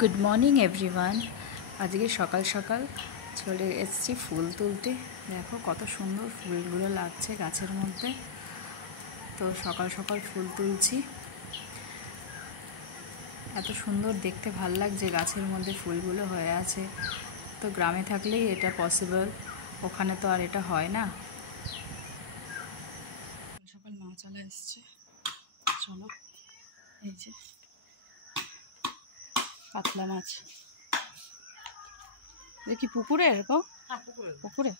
Good morning everyone. আজকে সকাল সকাল চলে এসেছি ফুল তুলতে। দেখো কত সুন্দর ফুলগুলো লাগছে গাছের মধ্যে। তো সকাল সকাল ফুল তুলছি, এত সুন্দর দেখতে, ভাল লাগছে গাছের মধ্যে ফুলগুলো হয়ে আছে। তো গ্রামে থাকলেই এটা পসিবল, ওখানে তো আর এটা হয় না। সকাল মাছ চলে এসছে, চলো এই যে কাতলা মাছ। দেখি পুকুরে এরকম পুকুরে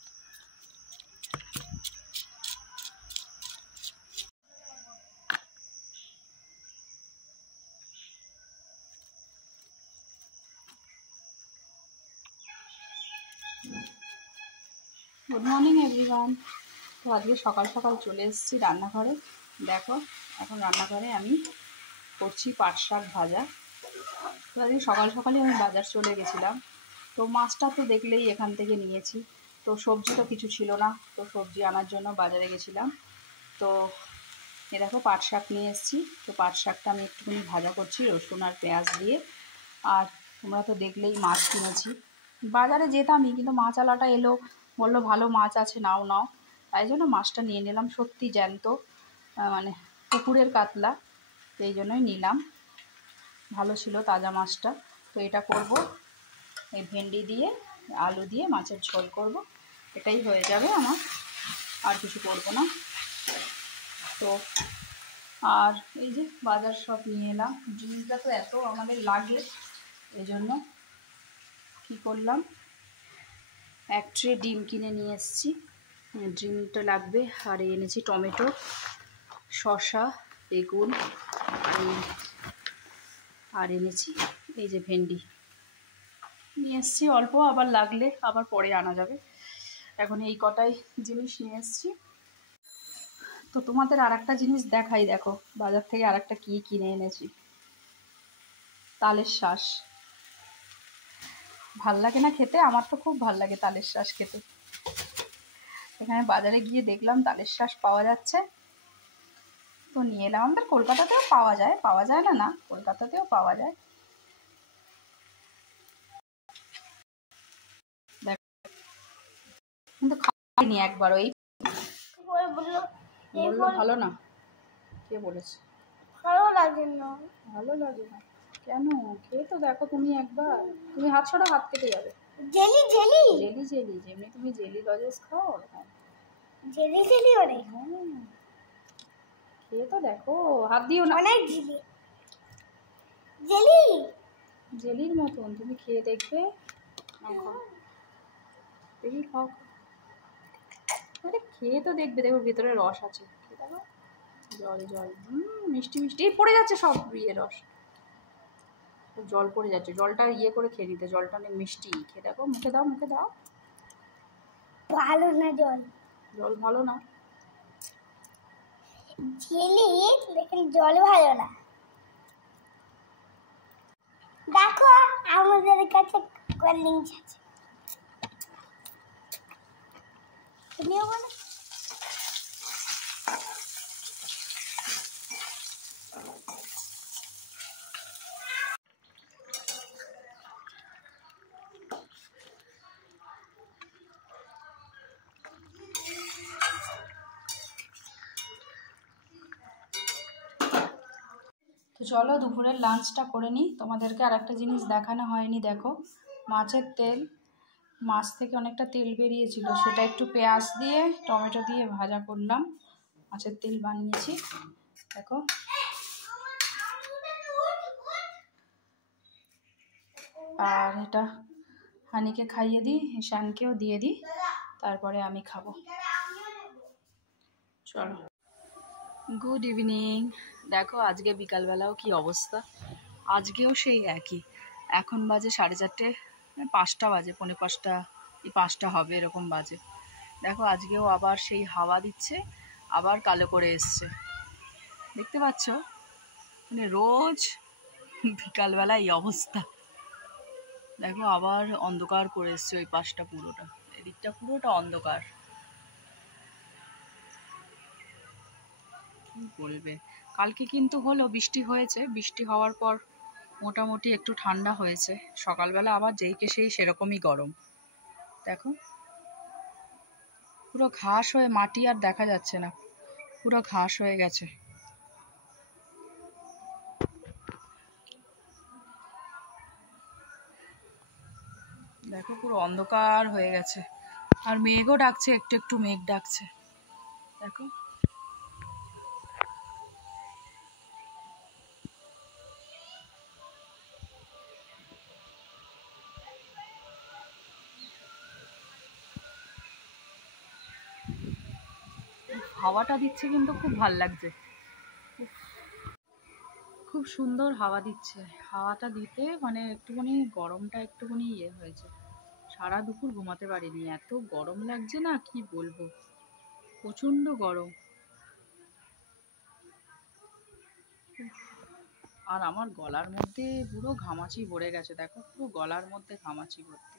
গুড মর্নিং এভরিওয়ান। তো আজকে সকাল সকাল চলে এসেছি রান্নাঘরে। দেখো এখন রান্নাঘরে আমি করছি পাট শাক ভাজা। তো আজকে সকাল সকালে আমি বাজার চলে গেছিলাম। তো মাছটা তো দেখলেই এখান থেকে নিয়েছি। তো সবজি তো কিছু ছিল না, তো সবজি আনার জন্য বাজারে গেছিলাম। তো এ দেখো পাট শাক নিয়ে এসেছি। তো পাট শাকটা আমি একটুখানি ভাজা করছি রসুন আর পেঁয়াজ দিয়ে। আর তোমরা তো দেখলেই মাছ কিনেছি। বাজারে যেতামই, কিন্তু মাছওয়ালাটা এলো, বললো ভালো মাছ আছে, নাও নাও। তাই জন্য মাছটা নিয়ে নিলাম, সত্যি জ্যান্ত, মানে পুকুরের কাতলা, এই জন্যই নিলাম। ভালো ছিল তাজা মাছটা। তো এটা করব, এই ভেন্ডি দিয়ে আলু দিয়ে মাছের ঝোল করব, এটাই হয়ে যাবে আমার, আর কিছু করব না। তো আর এই যে বাজার সব নিয়ে এলাম, ডিমটা তো এত আমাদের লাগে, এই জন্য কী করলাম, এক ট্রে ডিম কিনে নিয়ে এসেছি। ডিমটা লাগবে। আর এনেছি টমেটো, শসা, বেগুন, আর এনেছি এই যে ভেন্ডি নিয়ে এসেছি অল্প, আবার লাগলে আবার পরে আনা যাবে। এখন এই কটাই জিনিস নিয়ে এসেছি। তো তোমাদের আর একটা জিনিস দেখাই, দেখো বাজার থেকে আর একটা কী কিনে এনেছি, তালের শাঁস। ভাল লাগে না খেতে? আমার তো খুব ভাল লাগে তালের শাঁস খেতে। এখানে বাজারে গিয়ে দেখলাম তালের শাঁস পাওয়া যাচ্ছে, তো নিয়ে এলাম। আমাদের কলকাতাতেও পাওয়া যায়, পাওয়া যায় না না, কলকাতাতেও পাওয়া যায়। কিন্তু খাইনি একবারও। এই বললো ভালো না। কে বলেছে ভালো লাগে না? ভালো লাগে না কেন? খেয়ে তো দেখো তুমি একবার। তুমি হাত ছড়া, হাত কেটে যাবে। জেলি জেলি জেলি জেলি, যেমনি তুমি জেলি লজেন্স খাও জেলি জেলি অনেক। খেয়ে তো দেখো, হাত দিও না। অনেক জেলি জেলি, জেলির মতন, তুমি খেয়ে দেখবে। দেখি খাও, আরে খেয়ে তো দেখবে, দেখো ভেতরে রস আছে। জল জল, মিষ্টি মিষ্টি, পড়ে যাচ্ছে সব ইয়ে রস, জল পড়ে যাচ্ছে। জলটা ইয়ে করে খেয়ে নিতে, জলটা অনেক মিষ্টি। খেয়ে দেখো, মুখে দাও, মুখে দাও। ভালো না জল, জল ভালো না। জেলি লেকিন জল ভালো না। দেখো আমাদের কাছে কোল্ড ড্রিঙ্কস আছে, তুমিও বলো। তো চলো দুপুরের লাঞ্চটা করে নিই। তোমাদেরকে আর একটা জিনিস দেখানো হয়নি, দেখো মাছের তেল। মাছ থেকে অনেকটা তেল বেরিয়েছিল, সেটা একটু পেঁয়াজ দিয়ে টমেটো দিয়ে ভাজা করলাম, মাছের তেল বানিয়েছি। দেখো আর এটা হানিকে খাইয়ে দিই, ঈশানকেও দিয়ে দিই, তারপরে আমি খাবো। চলো, গুড ইভিনিং। দেখো আজকে বিকালবেলাও কি অবস্থা, আজকেও সেই একই। এখন বাজে 4:30, 5টা বাজে, 4:45, এই 5টা হবে এরকম বাজে। দেখো আজকেও আবার সেই হাওয়া দিচ্ছে, আবার কালো করে এসছে, দেখতে পাচ্ছ? মানে রোজ বিকালবেলা এই অবস্থা। দেখো আবার অন্ধকার করে এসছে, ওই পাশটা পুরোটা, এদিকটা পুরোটা অন্ধকার। কি বলবে, কালকে কিন্তু হলো, বৃষ্টি হয়েছে, বৃষ্টি হওয়ার পর মোটামুটি একটু ঠান্ডা হয়েছে। সকালবেলা আবার যেইকে সেই সেরকমই গরম। দেখো পুরো ঘাস হয়ে, মাটি আর দেখা যাচ্ছে না, পুরো ঘাস হয়ে গেছে। দেখো পুরো অন্ধকার হয়ে গেছে, আর মেঘও ডাকছে, একটু একটু মেঘ ডাকছে। দেখো হাওয়াটা দিচ্ছে কিন্তু খুব ভাল লাগছে, খুব সুন্দর হাওয়া দিচ্ছে। হাওয়াটা দিতে মানে একটুখানি গরমটা একটুখানি হয়েছে। সারা দুপুর ঘুমাতে পারিনি, এত গরম লাগছে না কি বলবো, প্রচন্ড গরম। আর আমার গলার মধ্যে পুরো ঘামাচি ভরে গেছে, দেখো পুরো গলার মধ্যে ঘামাচি ভর্তি।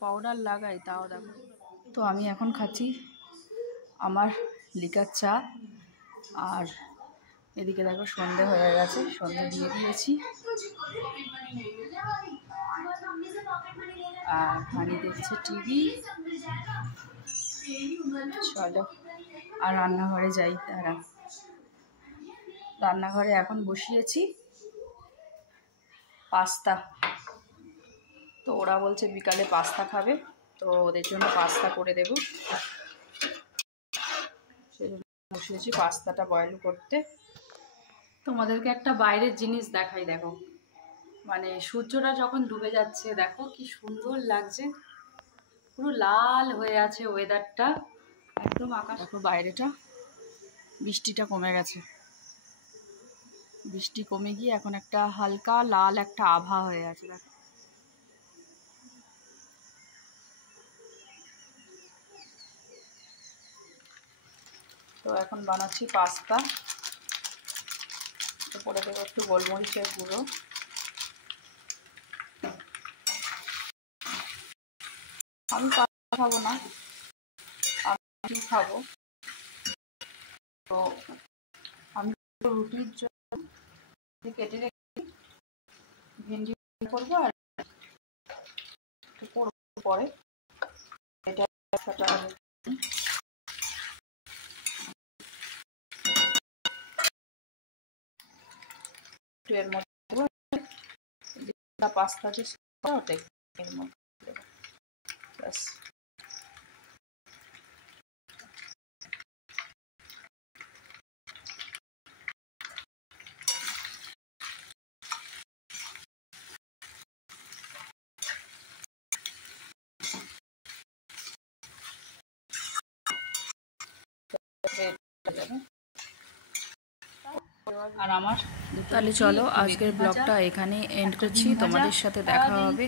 পাউডার লাগাই তাও দেখো। তো আমি এখন খাচ্ছি আমার লিকার চা, আর এদিকে দেখো সন্ধে হয়ে গেছে, সন্ধে দিয়ে দিয়েছি। আর হানি দেখছে টিভি। চলো আর রান্নাঘরে যাই। তারা রান্নাঘরে এখন বসিয়েছি পাস্তা। তো ওরা বলছে বিকালে পাস্তা খাবে, তো ওদের জন্য পাস্তা করে দেবো। সেই জন্য বসিয়েছি পাস্তাটা বয়েল করতে। তোমাদেরকে একটা বাইরের জিনিস দেখাই, দেখো মানে সূর্যটা যখন ডুবে যাচ্ছে, দেখো কি সুন্দর লাগছে, পুরো লাল হয়ে আছে ওয়েদারটা একদম। আকাশ দেখো বাইরেটা, বৃষ্টিটা কমে গেছে, বৃষ্টি কমে গিয়ে এখন একটা হালকা লাল একটা আভা হয়ে আছে। দেখো তো এখন বানাচ্ছি পাস্তা। তো পরে দেবো একটু গোলমরিচের গুঁড়ো। আমি পাস্তা খাবো না, আমি খাবো। তো আমি রুটির জন্য কেটে রেখে ভেন্ডি করবো, আর একটু পরে এটা এর মধ্যে পাস্তা যে এর মধ্যে ব্যাস। আর আমার তাহলে চলো আজকের ব্লগটা এখানে এন্ড করছি। তোমাদের সাথে দেখা হবে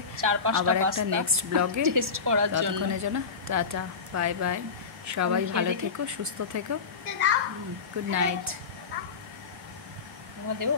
আবার একটা নেক্সট ব্লগে। ততক্ষণের জন্য টাটা, বাই বাই। সবাই ভালো থেকো, সুস্থ থেকো। Good night. দেবো।